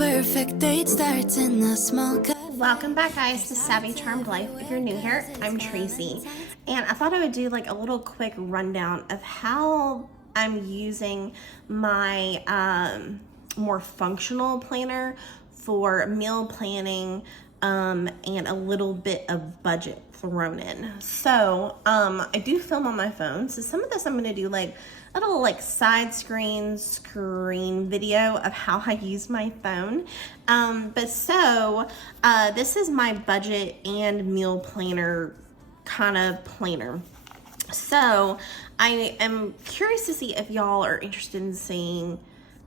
perfect date starts in a small cafe. Welcome back, guys, to Savvy Charmed Life. If you're new here, I'm Tracy, and I thought I would do like a little quick rundown of how I'm using my more functional planner for meal planning and a little bit of budget thrown in. So I do film on my phone, so some of this I'm going to do like a little like side screen video of how I use my phone. This is my budget and meal planner kind of planner. So I am curious to see if y'all are interested in seeing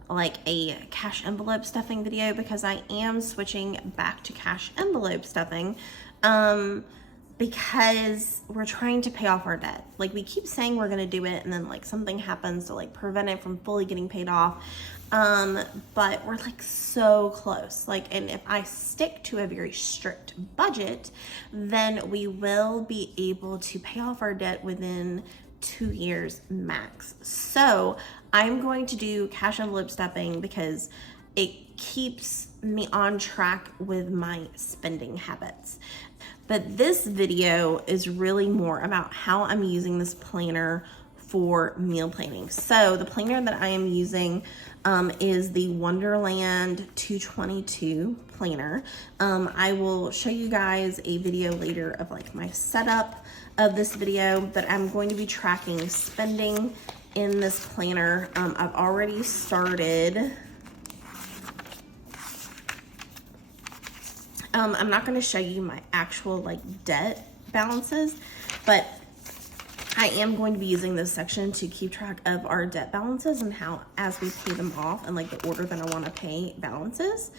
like a cash envelope stuffing video, because I am switching back to cash envelope stuffing because we're trying to pay off our debt. Like, we keep saying we're gonna do it, and then like something happens to like prevent it from fully getting paid off. But we're like so close. Like, and if I stick to a very strict budget, then we will be able to pay off our debt within 2 years max. So I'm going to do cash envelope stuffing because it keeps me on track with my spending habits. But this video is really more about how I'm using this planner for meal planning. So the planner that I am using is the Wonderland 222 planner. I will show you guys a video later of like my setup of this video, but I'm going to be tracking spending in this planner. I've already started. I'm not going to show you my actual like debt balances, but I am going to be using this section to keep track of our debt balances and how, as we pay them off, and like the order that I want to pay balances.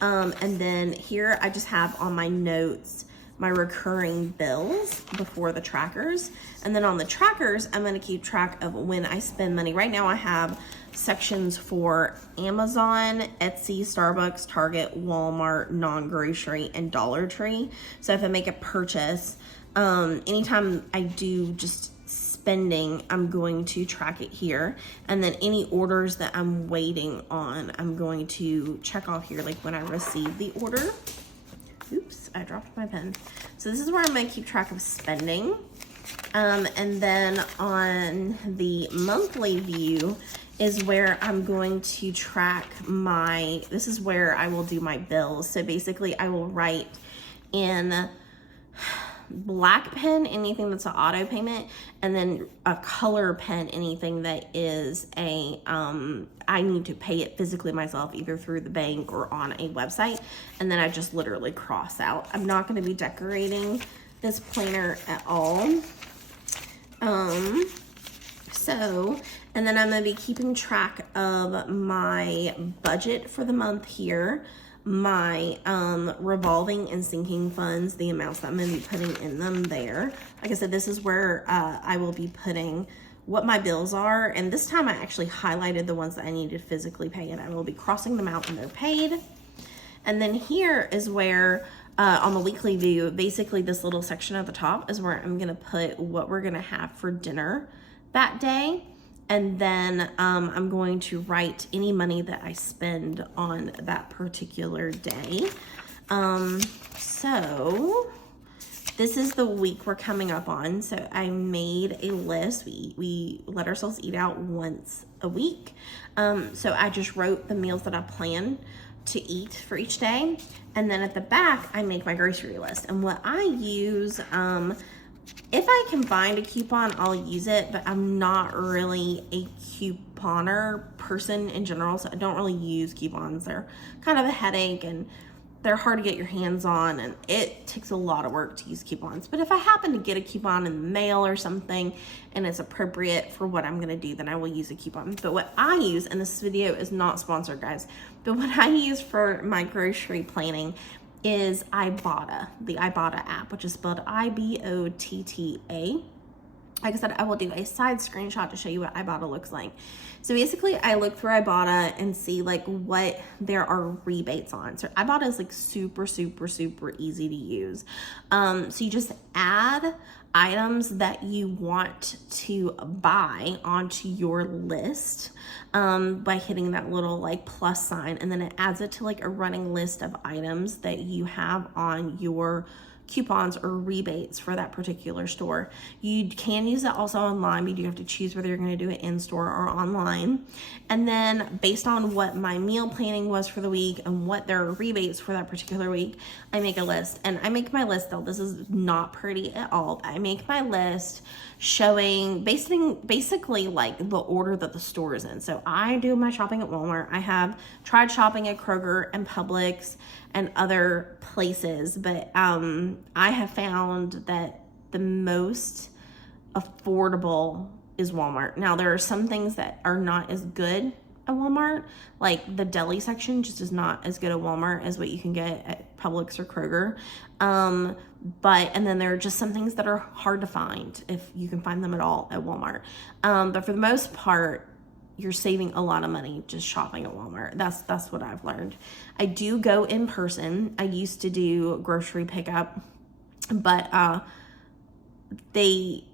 And then here I just have on my notes my recurring bills before the trackers. And then on the trackers, I'm going to keep track of when I spend money. Right now I have sections for Amazon, Etsy, Starbucks, Target, Walmart, non-grocery, and Dollar Tree. So if I make a purchase, anytime I do just spending, I'm going to track it here. And then any orders that I'm waiting on, I'm going to check off here, like when I receive the order. Oops, I dropped my pen. So this is where I'm going to keep track of spending. And then on the monthly view is where I'm going to track this is where I will do my bills. So basically I will write in black pen anything that's an auto payment, and then a color pen anything that is I need to pay it physically myself, either through the bank or on a website, and then I just literally cross out. I'm not going to be decorating this planner at all. And then I'm going to be keeping track of my budget for the month here, my revolving and sinking funds, the amounts that I'm going to be putting in them there. Like I said, this is where I will be putting what my bills are, and this time I actually highlighted the ones that I need to physically pay, and I will be crossing them out when they're paid. And then here is where on the weekly view, basically this little section at the top is where I'm going to put what we're going to have for dinner that day. And then I'm going to write any money that I spend on that particular day. So this is the week we're coming up on. So I made a list. We let ourselves eat out once a week. So I just wrote the meals that I plan to eat for each day. And then at the back, I make my grocery list. And what I use, if I can find a coupon, I'll use it, but I'm not really a couponer person in general, so I don't really use coupons. They're kind of a headache, and they're hard to get your hands on, and it takes a lot of work to use coupons. But if I happen to get a coupon in the mail or something and it's appropriate for what I'm gonna do, then I will use a coupon. But what I use, and this video is not sponsored, guys, but what I use for my grocery planning is Ibotta, the Ibotta app, which is spelled I-B-O-T-T-A. like I said, I will do a side screenshot to show you what Ibotta looks like. So basically, I look through Ibotta and see like what there are rebates on. So Ibotta is like super, super, super easy to use. So you just add items that you want to buy onto your list by hitting that little like plus sign, and then it adds it to like a running list of items that you have on your coupons or rebates for that particular store. You can use it also online, but you do have to choose whether you're going to do it in store or online. And then based on what my meal planning was for the week and what their rebates for that particular week, I make a list. And I make my list, though this is not pretty at all. I make my list showing basically like the order that the store is in. So I do my shopping at Walmart. I have tried shopping at Kroger and Publix and other places, but I have found that the most affordable is Walmart. Now there are some things that are not as good at Walmart, like the deli section just is not as good at Walmart as what you can get at Publix or Kroger. And then there are just some things that are hard to find, if you can find them at all, at Walmart. But for the most part, you're saving a lot of money just shopping at Walmart. That's what I've learned. I do go in person. I used to do grocery pickup, but they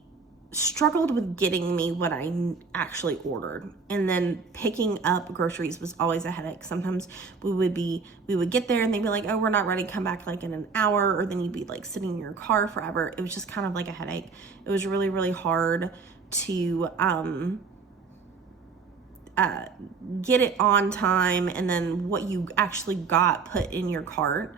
struggled with getting me what I actually ordered. And then picking up groceries was always a headache. Sometimes we would get there and they'd be like, oh, we're not ready, come back like in an hour, or then you'd be like sitting in your car forever. It was just kind of like a headache. It was really, really hard to get it on time, and then what you actually got put in your cart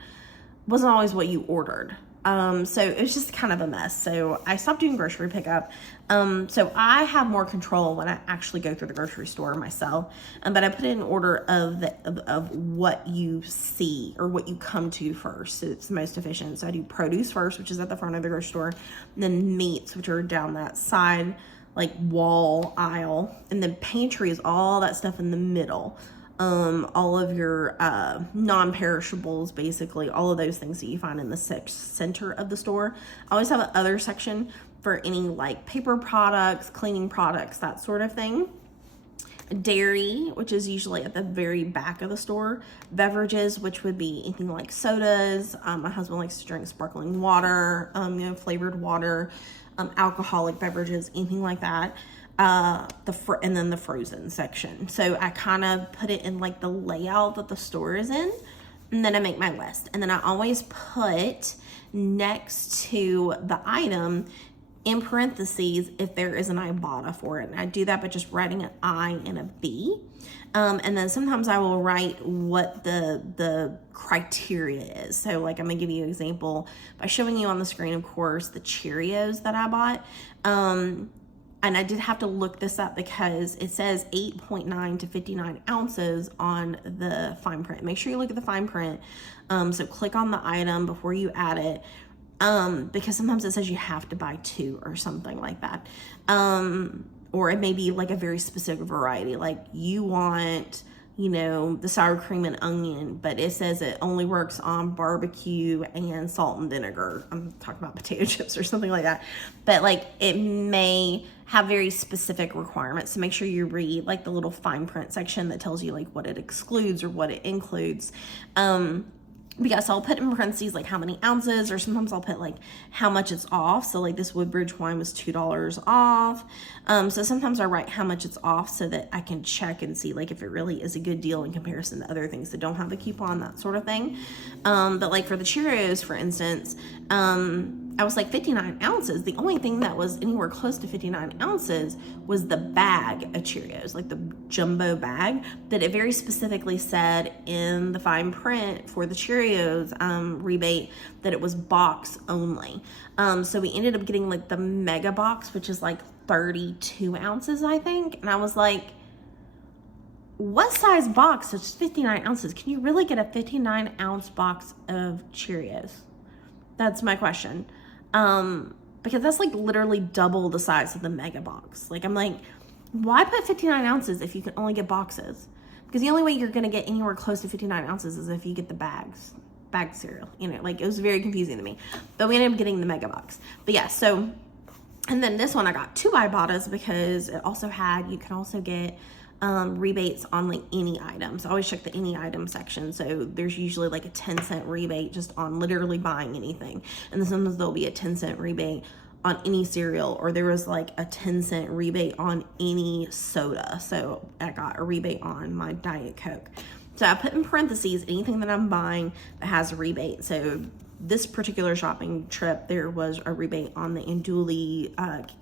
wasn't always what you ordered. So it was just kind of a mess. So I stopped doing grocery pickup. So I have more control when I actually go through the grocery store myself. But I put it in order of what you see or what you come to first. So it's the most efficient. So I do produce first, which is at the front of the grocery store, and then meats, which are down that side, like wall aisle, and then pantry is all that stuff in the middle. All of your non-perishables, basically all of those things that you find in the center of the store. I always have another section for any like paper products, cleaning products, that sort of thing. Dairy, which is usually at the very back of the store. Beverages, which would be anything like sodas. My husband likes to drink sparkling water, flavored water, alcoholic beverages, anything like that. And then the frozen section. So I kind of put it in like the layout that the store is in, and then I make my list. And then I always put next to the item in parentheses if there is an Ibotta for it. And I do that by just writing an I and a B. And then sometimes I will write what the criteria is. So like I'm gonna give you an example by showing you on the screen, of course, the Cheerios that I bought. And I did have to look this up because it says 8.9 to 59 ounces on the fine print. Make sure you look at the fine print. So click on the item before you add it. Because sometimes it says you have to buy 2 or something like that. Or it may be like a very specific variety. Like you want, the sour cream and onion, but it says it only works on barbecue and salt and vinegar. I'm talking about potato chips or something like that. But like it may have very specific requirements. So make sure you read like the little fine print section that tells you like what it excludes or what it includes. Because I'll put in parentheses like how many ounces, or sometimes I'll put like how much it's off. So like this Woodbridge wine was $2 off. So sometimes I write how much it's off so that I can check and see like if it really is a good deal in comparison to other things that don't have a coupon, that sort of thing. But like for the Cheerios, for instance, I was like 59 ounces. The only thing that was anywhere close to 59 ounces was the bag of Cheerios, like the jumbo bag, that it very specifically said in the fine print for the Cheerios rebate that it was box only. So we ended up getting like the mega box, which is like 32 ounces, I think. And I was like, what size box is 59 ounces? Can you really get a 59 ounce box of Cheerios? That's my question. Because that's like literally double the size of the mega box. Like I'm like, why put 59 ounces if you can only get boxes? Because the only way you're going to get anywhere close to 59 ounces is if you get the bag cereal, like it was very confusing to me, but we ended up getting the mega box. But yeah, so And then this one, I got 2 Ibotas because it also had, you can also get rebates on like any items. I always check the any item section. So there's usually like a 10-cent rebate just on literally buying anything. And then sometimes there'll be a 10-cent rebate on any cereal, or there was like a 10-cent rebate on any soda. So I got a rebate on my Diet Coke. So I put in parentheses anything that I'm buying that has a rebate. So this particular shopping trip, there was a rebate on the andouille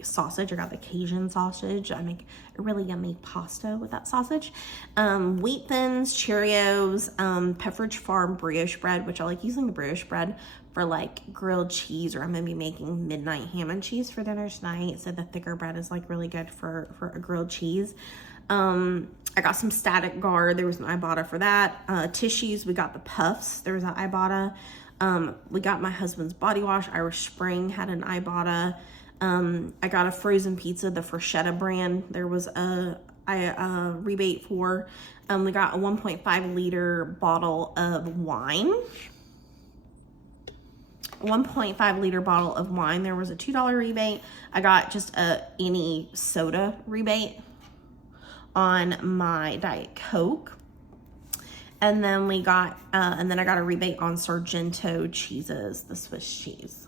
sausage. I got the Cajun sausage. I make a really yummy pasta with that sausage. Wheat Thins, Cheerios, Pepperidge Farm brioche bread, which I like using the brioche bread for like grilled cheese, or I'm gonna be making midnight ham and cheese for dinner tonight. So the thicker bread is like really good for a grilled cheese. I got some Static Guard. There was an Ibotta for that. Tissues, we got the Puffs. There was an Ibotta. We got my husband's body wash. Irish Spring had an Ibotta. I got a frozen pizza, the Freschetta brand. There was a rebate for. We got a 1.5 liter bottle of wine. 1.5 liter bottle of wine. There was a $2 rebate. I got just any soda rebate on my Diet Coke. And then we got, and then I got a rebate on Sargento cheeses, the Swiss cheese.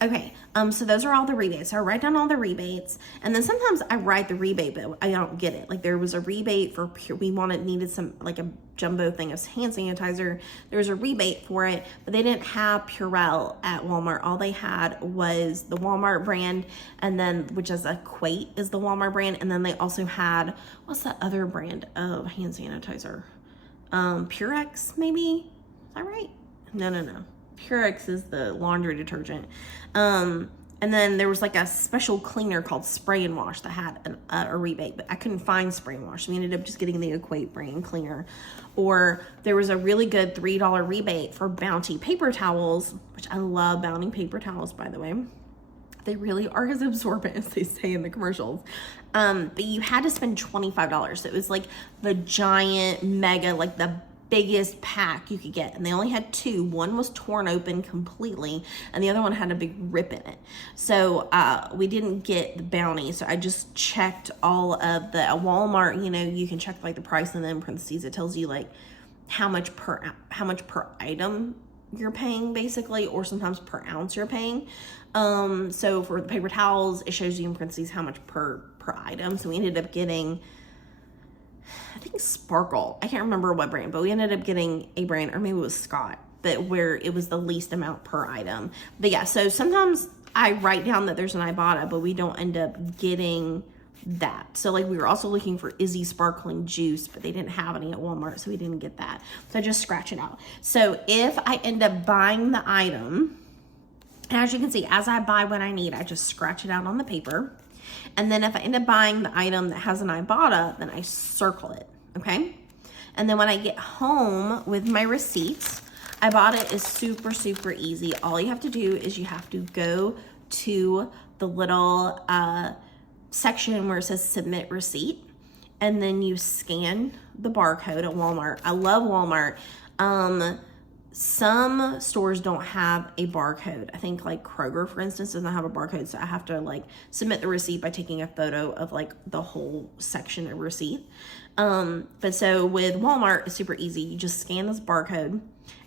Okay, so those are all the rebates. So I write down all the rebates, and then sometimes I write the rebate, but I don't get it. Like there was a rebate for needed some, like a jumbo thing of hand sanitizer. There was a rebate for it, but they didn't have Purell at Walmart. All they had was the Walmart brand, and then, which is Equate is the Walmart brand. And then they also had, what's that other brand of hand sanitizer? Purex, maybe? Is that right? No. Purex is the laundry detergent. And then there was like a special cleaner called Spray and Wash that had a rebate, but I couldn't find Spray and Wash. So we ended up just getting the Equate brand cleaner. Or there was a really good $3 rebate for Bounty paper towels, which I love Bounty paper towels, by the way. They really are as absorbent as they say in the commercials. But you had to spend $25. So it was like the giant, mega, like the biggest pack you could get. And they only had 2. One was torn open completely, and the other one had a big rip in it. So we didn't get the Bounty. So I just checked all of the, at Walmart, you know, you can check like the price, and then in parentheses, it tells you like how much per item you're paying basically, or sometimes per ounce you're paying. So for the paper towels, it shows you in parentheses how much per item. So we ended up getting, I think Sparkle. I can't remember what brand, but we ended up getting a brand, or maybe it was Scott, but where it was the least amount per item. But yeah, so sometimes I write down that there's an Ibotta, but we don't end up getting that. So like we were also looking for Izzy sparkling juice, but they didn't have any at Walmart, so we didn't get that. So I just scratch it out. So if I end up buying the item, and as you can see, as I buy what I need, I just scratch it out on the paper. And then if I end up buying the item that has an Ibotta, then I circle it, okay? And then when I get home with my receipts, Ibotta is super, super easy. All you have to do is you have to go to the little section where it says submit receipt, and then you scan the barcode at Walmart. I love Walmart. Some stores don't have a barcode. I think like Kroger, for instance, doesn't have a barcode. So I have to like submit the receipt by taking a photo of like the whole section of receipt. But so with Walmart, it's super easy. You just scan this barcode,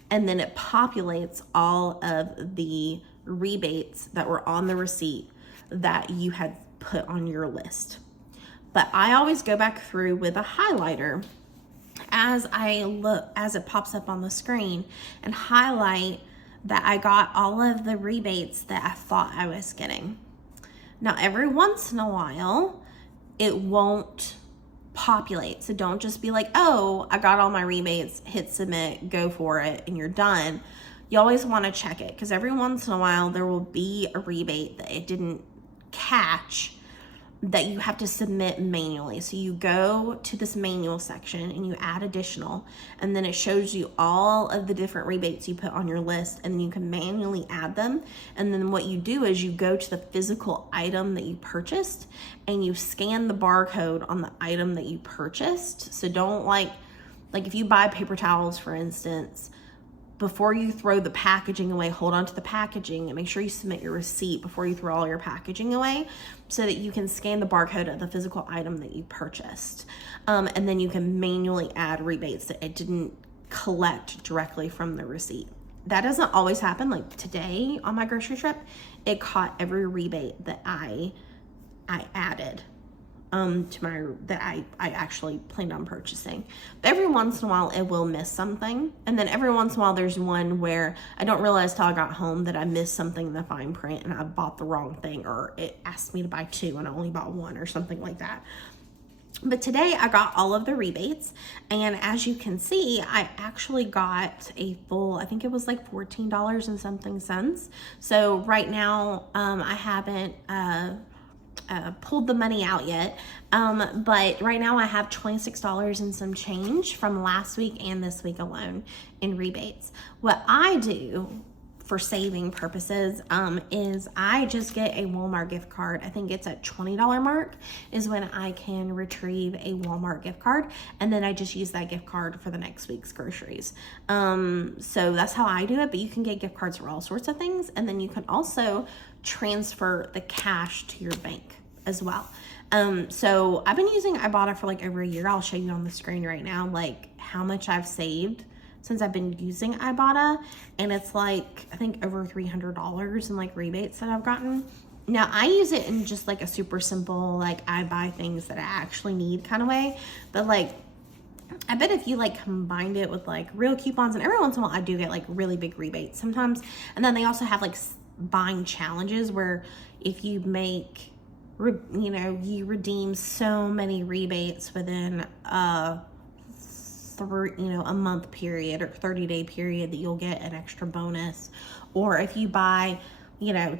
and then it populates all of the rebates that were on the receipt that you had put on your list. But I always go back through with a highlighter as I look, as it pops up on the screen, and highlight that I got all of the rebates that I thought I was getting. Now, every once in a while, it won't populate. So don't just be like, oh, I got all my rebates, hit submit, go for it, and you're done. You always want to check it, because every once in a while, there will be a rebate that it didn't catch that you have to submit manually. So you go to this manual section and you add additional, and then it shows you all of the different rebates you put on your list, and then you can manually add them. And then what you do is you go to the physical item that you purchased and you scan the barcode on the item that you purchased. So don't like if you buy paper towels, for instance, before you throw the packaging away, hold on to the packaging and make sure you submit your receipt before you throw all your packaging away so that you can scan the barcode of the physical item that you purchased. And then you can manually add rebates that it didn't collect directly from the receipt. That doesn't always happen. Like today on my grocery trip, it caught every rebate that I added to my, that I actually planned on purchasing. But every once in a while it will miss something. And then every once in a while there's one where I don't realize till I got home that I missed something in the fine print and I bought the wrong thing, or it asked me to buy 2 and I only bought 1 or something like that. But today I got all of the rebates, and as you can see, I actually got a full, I think it was like $14 and something cents. So right now, I haven't pulled the money out yet, but right now I have $26 and some change from last week and this week alone in rebates. What I do for saving purposes is I just get a Walmart gift card. I think it's at $20 mark is when I can retrieve a Walmart gift card, and then I just use that gift card for the next week's groceries. So that's how I do it, but you can get gift cards for all sorts of things, and then you can also transfer the cash to your bank as well. So I've been using Ibotta for like over a year. I'll show you on the screen right now like how much I've saved since I've been using Ibotta, and it's like I think over $300 in like rebates that I've gotten. Now I use it in just like a super simple, like I buy things that I actually need kind of way, but like I bet if you like combined it with like real coupons, and every once in a while I do get like really big rebates sometimes, and then they also have like buying challenges where if you make, you know, you redeem so many rebates within a month period or 30-day period that you'll get an extra bonus. Or if you buy, you know,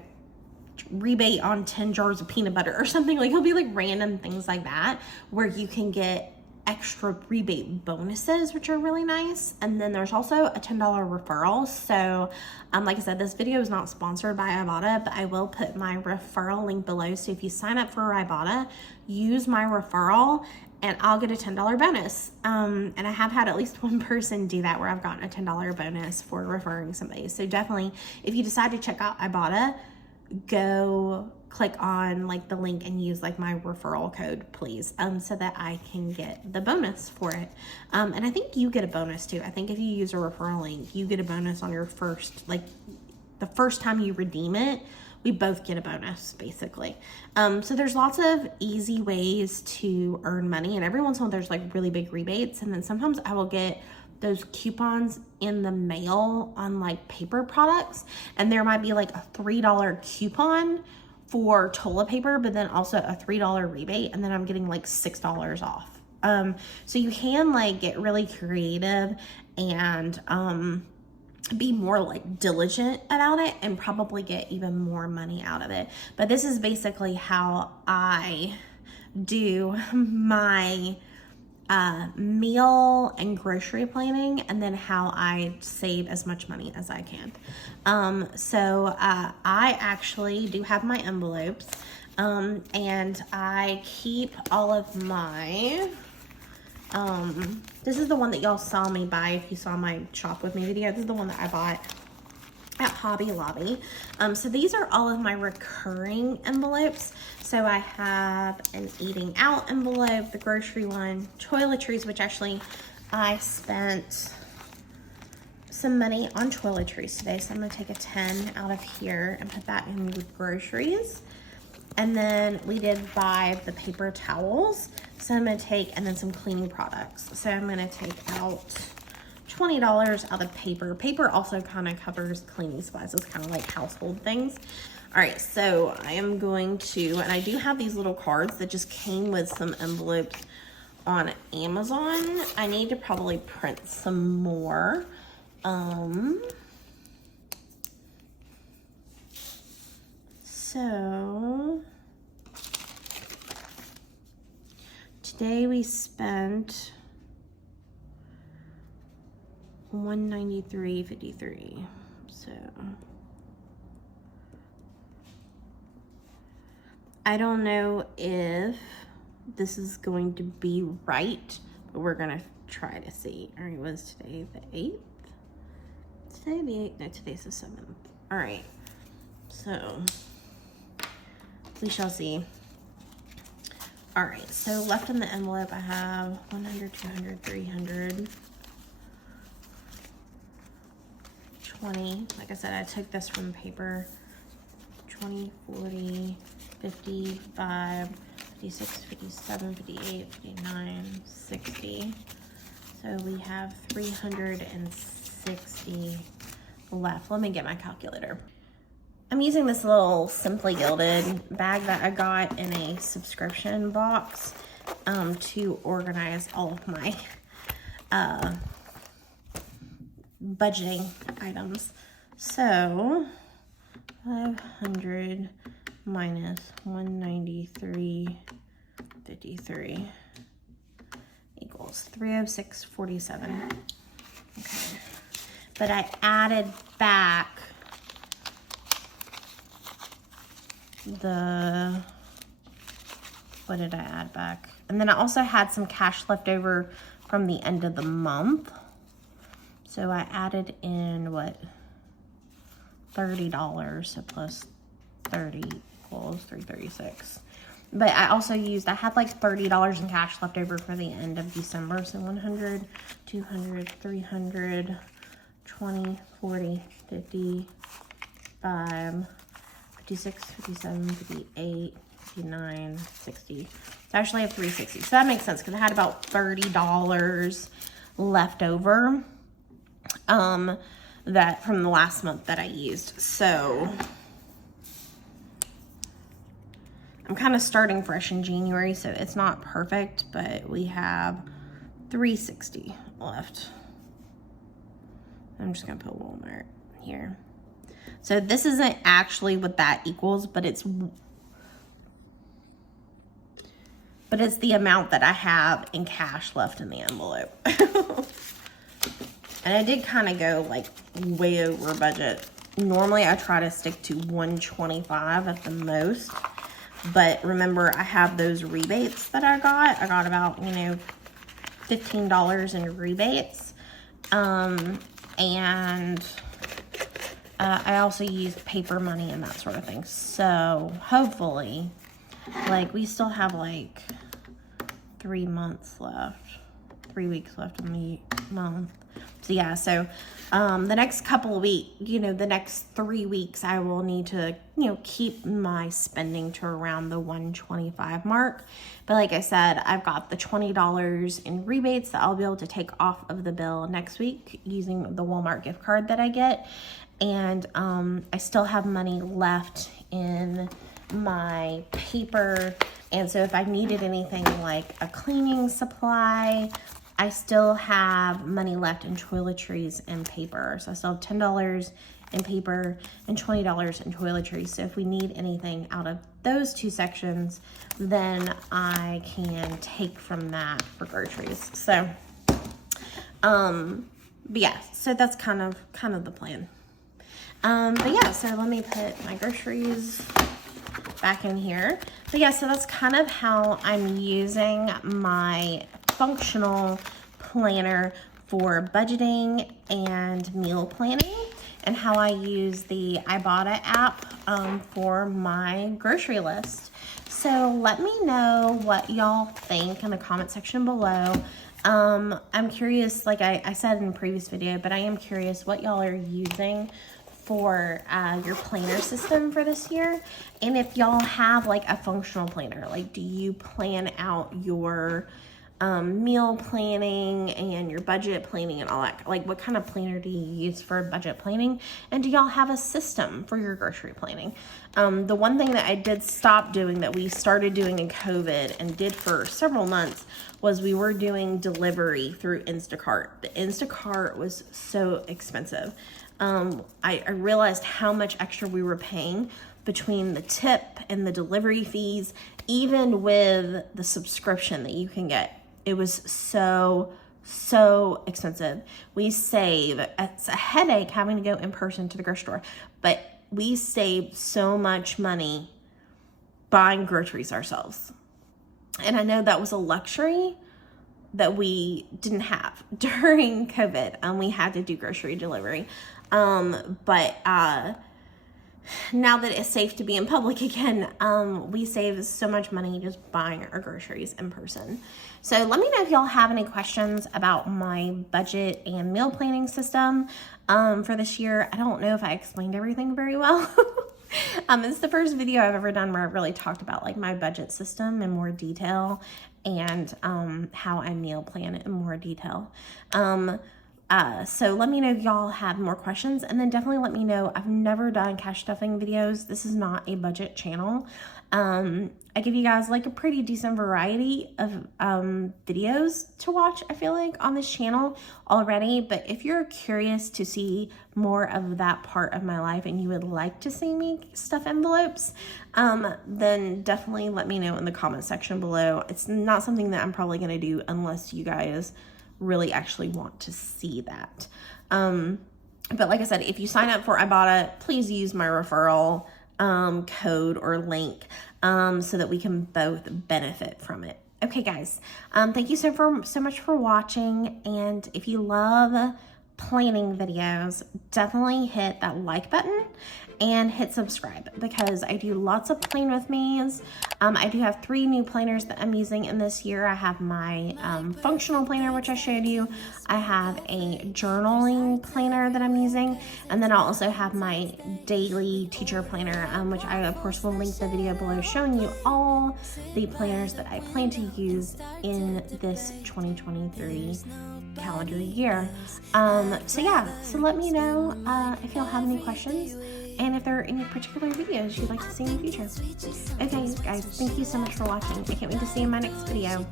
rebate on 10 jars of peanut butter or something, like it'll be like random things like that where you can get extra rebate bonuses, which are really nice. And then there's also a $10 referral. So like I said, this video is not sponsored by Ibotta, but I will put my referral link below. So if you sign up for Ibotta, use my referral and I'll get a $10 bonus. And I have had at least one person do that where I've gotten a $10 bonus for referring somebody. So definitely, if you decide to check out Ibotta, go click on like the link and use like my referral code, please, so that I can get the bonus for it. And I think you get a bonus too. I think if you use a referral link, you get a bonus on your first, like the first time you redeem it, we both get a bonus basically. So there's lots of easy ways to earn money, and every once in a while there's like really big rebates, and then sometimes I will get those coupons in the mail on like paper products, and there might be like a $3 coupon for toilet paper, but then also a $3 rebate, and then I'm getting like $6 off. So you can like get really creative and be more like diligent about it and probably get even more money out of it. But this is basically how I do my meal and grocery planning, and then how I save as much money as I can. So I actually do have my envelopes, and I keep all of my this is the one that y'all saw me buy if you saw my shop with me video. This is the one that I bought at Hobby Lobby. So these are all of my recurring envelopes. So I have an eating out envelope, the grocery one, toiletries, which actually I spent some money on toiletries today. So I'm gonna take a 10 out of here and put that in with groceries. And then we did buy the paper towels. So I'm gonna take, and then some cleaning products. So I'm gonna take out $20 out of paper. Paper also kind of covers cleaning supplies. It's kind of like household things. All right, so I am going to, and I do have these little cards that just came with some envelopes on Amazon. I need to probably print some more. So today we spent $193.53. So I don't know if this is going to be right, but we're gonna try to see. All right, was today the 8th? today the 8th? No, today's the 7th. All right. So we shall see. All right. So left in the envelope, I have 100, 200, 300, 20. Like I said, I took this from paper. 20, 40, 55, 56, 57, 58, 59, 60. So we have 360 left. Let me get my calculator. I'm using this little Simply Gilded bag that I got in a subscription box to organize all of my budgeting items. So 500 minus 193.53 equals 306.47. Okay, but I added back what did I add back? And then I also had some cash left over from the end of the month. So I added in what? $30, so plus 30 equals 336. But I also I had like $30 in cash left over for the end of December. So 100, 200, 300, 20, 40, 55, 56, 57, 58, 59, 60. So I actually have 360. So that makes sense because I had about $30 left over. That from the last month that I used. So I'm kind of starting fresh in January, so it's not perfect, but we have 360 left. I'm just gonna put Walmart here. So this isn't actually what that equals, but it's the amount that I have in cash left in the envelope. And I did kind of go like way over budget. Normally I try to stick to 125 at the most. But remember, I have those rebates that I got. I got about, $15 in rebates. And I also used paper money and that sort of thing. So hopefully, like, we still have like 3 months left. 3 weeks left in the month. So yeah, so the next couple of weeks, the next 3 weeks, I will need to, keep my spending to around the 125 mark. But like I said, I've got the $20 in rebates that I'll be able to take off of the bill next week using the Walmart gift card that I get. And I still have money left in my paper. And so if I needed anything like a cleaning supply, I still have money left in toiletries and paper. So I still have $10 in paper and $20 in toiletries. So if we need anything out of those two sections, then I can take from that for groceries. So, but yeah, so that's kind of the plan. But yeah, so let me put my groceries back in here. But yeah, so that's kind of how I'm using my functional planner for budgeting and meal planning, and how I use the Ibotta app for my grocery list. So let me know what y'all think in the comment section below. I'm curious, like I said in a previous video, but I am curious what y'all are using for your planner system for this year, and if y'all have like a functional planner. Like, do you plan out your meal planning and your budget planning and all that? Like, what kind of planner do you use for budget planning? And do y'all have a system for your grocery planning? The one thing that I did stop doing that we started doing in COVID and did for several months was we were doing delivery through Instacart. The Instacart was so expensive. I realized how much extra we were paying between the tip and the delivery fees, even with the subscription that you can get. It was so expensive. We save, it's a headache having to go in person to the grocery store, but we saved so much money buying groceries ourselves. And I know that was a luxury that we didn't have during COVID. We had to do grocery delivery. But now that it's safe to be in public again, we save so much money just buying our groceries in person. So let me know if y'all have any questions about my budget and meal planning system for this year. I don't know if I explained everything very well. It's the first video I've ever done where I really talked about like my budget system in more detail and how I meal plan it in more detail. So let me know if y'all have more questions, and then definitely let me know. I've never done cash stuffing videos. This is not a budget channel. I give you guys like a pretty decent variety of videos to watch, I feel like, on this channel already. But if you're curious to see more of that part of my life and you would like to see me stuff envelopes, then definitely let me know in the comment section below. It's not something that I'm probably going to do unless you guys really actually want to see that. But like I said, if you sign up for Ibotta, please use my referral code or link so that we can both benefit from it. Okay, guys, thank you so much for watching. And if you love planning videos, definitely hit that like button and hit subscribe, because I do lots of plan with me's. I do have 3 new planners that I'm using in this year. I have my functional planner, which I showed you. I have a journaling planner that I'm using, and then I'll also have my daily teacher planner, which I of course will link the video below showing you all the planners that I plan to use in this 2023 calendar year. So yeah, so let me know if y'all have any questions and if there are any particular videos you'd like to see in the future. Okay, guys, thank you so much for watching. I can't wait to see you in my next video.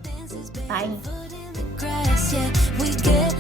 Bye. Grass, yeah, we get